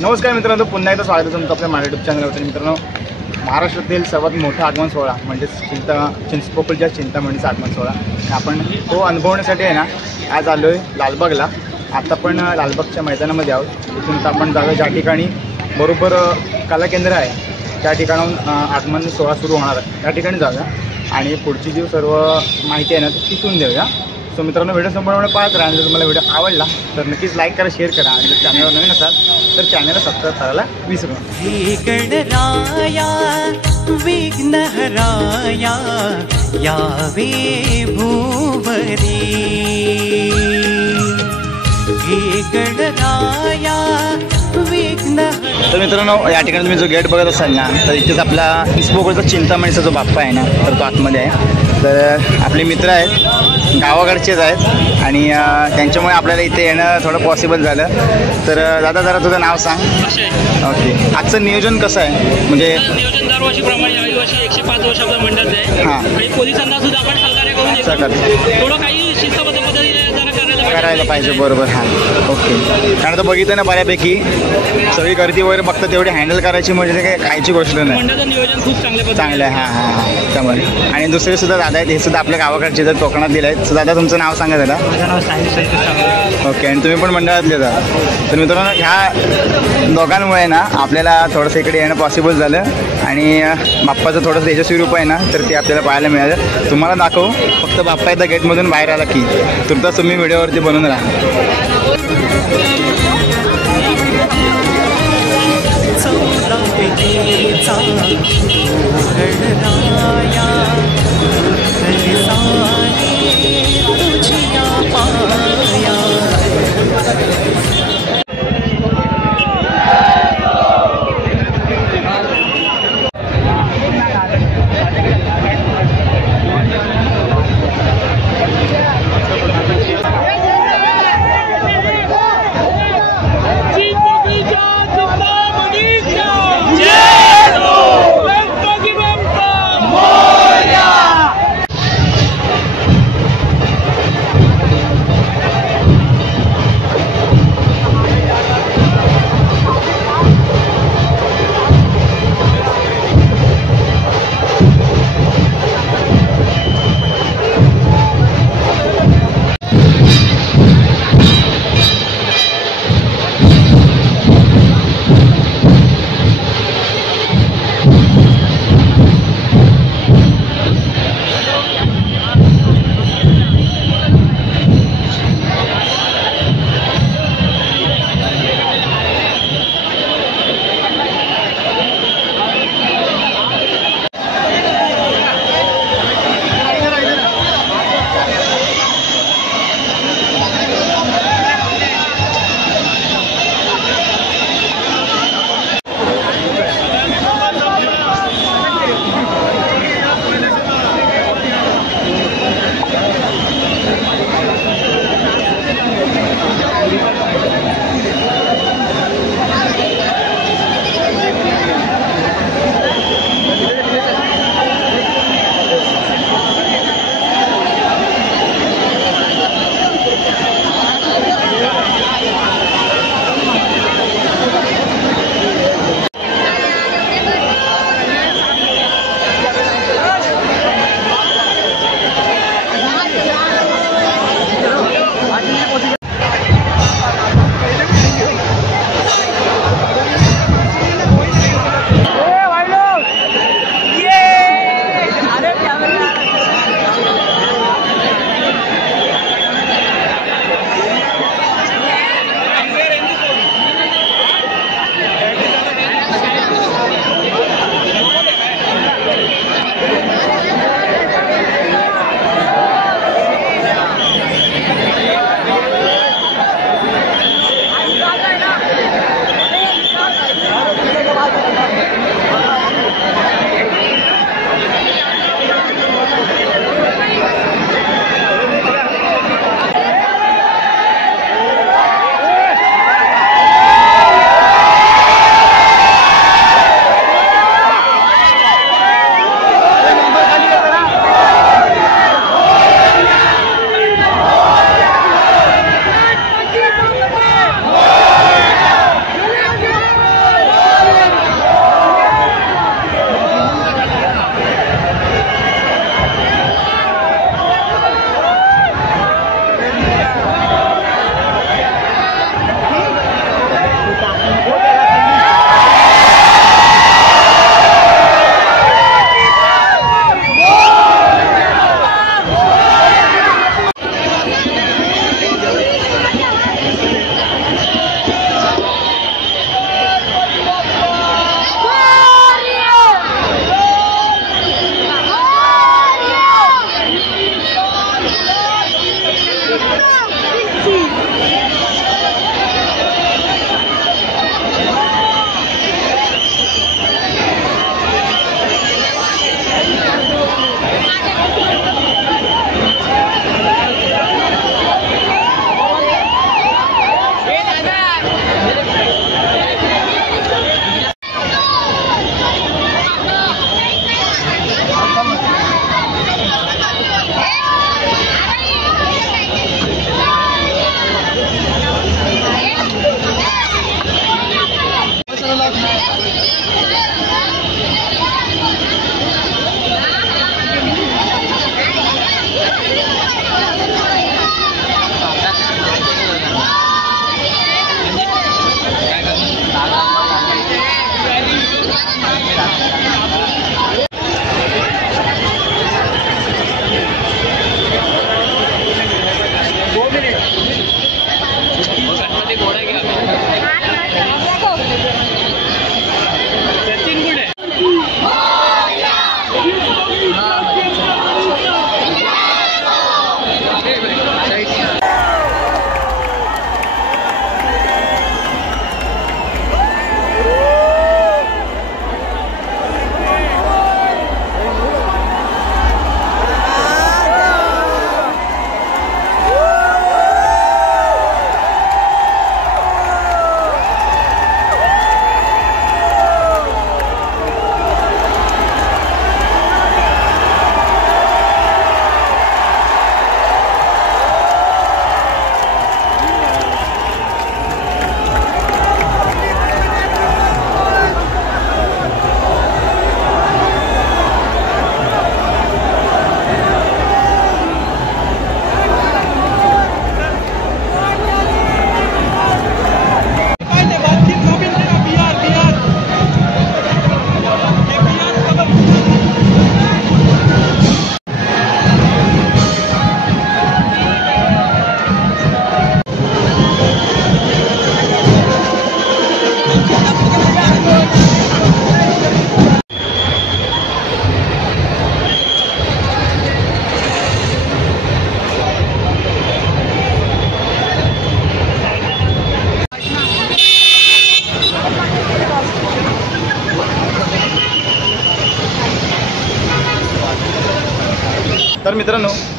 नमस्कार मित्रांनो, पुन्हा एकदा स्वागत आहे तुमचं आपल्या माझ्या यूट्यूब चॅनलवरती. मित्रांनो, महाराष्ट्रातील सर्वात मोठा आगमन सोहळा म्हणजे चिंचपोकळच्या चिंतामणीचा आगमन सोहळा आपण तो अनुभवण्यासाठी आहे ना आज आलो आहे लालबागला. आता पण लालबागच्या मैदानामध्ये आहोत. इथून आपण जागा ज्या ठिकाणी बरोबर कला केंद्र आहे त्या ठिकाणाहून आगमन सोहळा सुरू होणार आहे त्या ठिकाणी जाऊया आणि पुढची जी सर्व माहिती आहे ना ती तिथून देऊया. सो मित्रांनो, व्हिडिओ संपूर्ण पाहत राहा आणि जर तुम्हाला व्हिडिओ आवडला तर नक्कीच लाईक करा, शेअर करा आणि जर चॅनलवर नवीन असाल तर चॅनलला सबस्क्राईब करायला विसरू नका. तर मित्रांनो, या ठिकाणी तुम्ही जो गेट बघत असाल ना तर इथेच आपला चिंचपोकळचा चिंतामणीचा जो बाप्पा आहे ना तर तो आतमध्ये आहे. तर आपले मित्र आहेत, गावाकडचेच आहेत आणि त्यांच्यामुळे आपल्याला इथे येणं थोडं पॉसिबल झालं. तर दादा जरा तुझं नाव सांग. ओके, आजचं नियोजन कसं आहे? म्हणजे नियोजन दरवर्षीप्रमाणे यावर्षी 105 वर्ष आपलं मंडळ आहे. हां, आणि पोलिसांना सुद्धा आपण सहकार्य करून थोडं काही शिस्तबद्ध करायला पाहिजे. बरोबर. हां, ओके. कारण तर बघितलं ना बऱ्यापैकी सगळी गर्दी वगैरे बघतं तेवढी हँडल करायची म्हणजे काही खायची गोष्ट नाही. मंडळाचं नियोजन खूप चांगलं आहे. हां हां हां, त्यामुळे. आणि दुसरे सुद्धा दादा आहेत, हे सुद्धा आपल्या गावाकडचे जर कोकणात दिले आहेत. दादा तुमचं नाव सांगा दादा. माझं नाव साहिल. ओके, आणि तुम्ही पण मंडळातले जा. तर मित्रांनो, ह्या दोघांमुळे ना आपल्याला थोडंसं इकडे येणं पॉसिबल झालं आणि बाप्पाचं थोडंसं तेजस्वी रूप आहे ना तर ते आपल्याला पाहायला मिळालं. तुम्हाला दाखवू, फक्त बाप्पा एकदा गेटमधून बाहेर आला की तुर्तास तुम्ही व्हिडिओवरती बनवून राहा.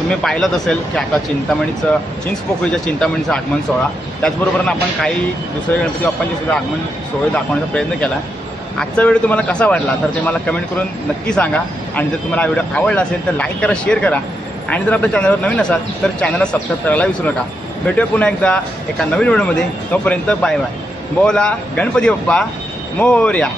तुम्ही पाहिलंच असेल की आता चिंचपोकळीच्या चिंतामणीचं आगमन सोहळा, त्याचबरोबर आपण काही दुसरे गणपती बाप्पांचे सुद्धा आगमन सोहळे दाखवण्याचा प्रयत्न केला. आजचा व्हिडिओ तुम्हाला कसा वाटला तर ते मला कमेंट करून नक्की सांगा. आणि जर तुम्हाला हा व्हिडिओ आवडला असेल तर लाईक करा, शेअर करा. आणि जर आपल्या चॅनलवर नवीन असाल तर चॅनलला सबस्क्राईब करायला विसरू नका. भेटूया पुन्हा एकदा एका नवीन व्हिडिओमध्ये. तोपर्यंत बाय बाय. बोला गणपती बाप्पा मोरया.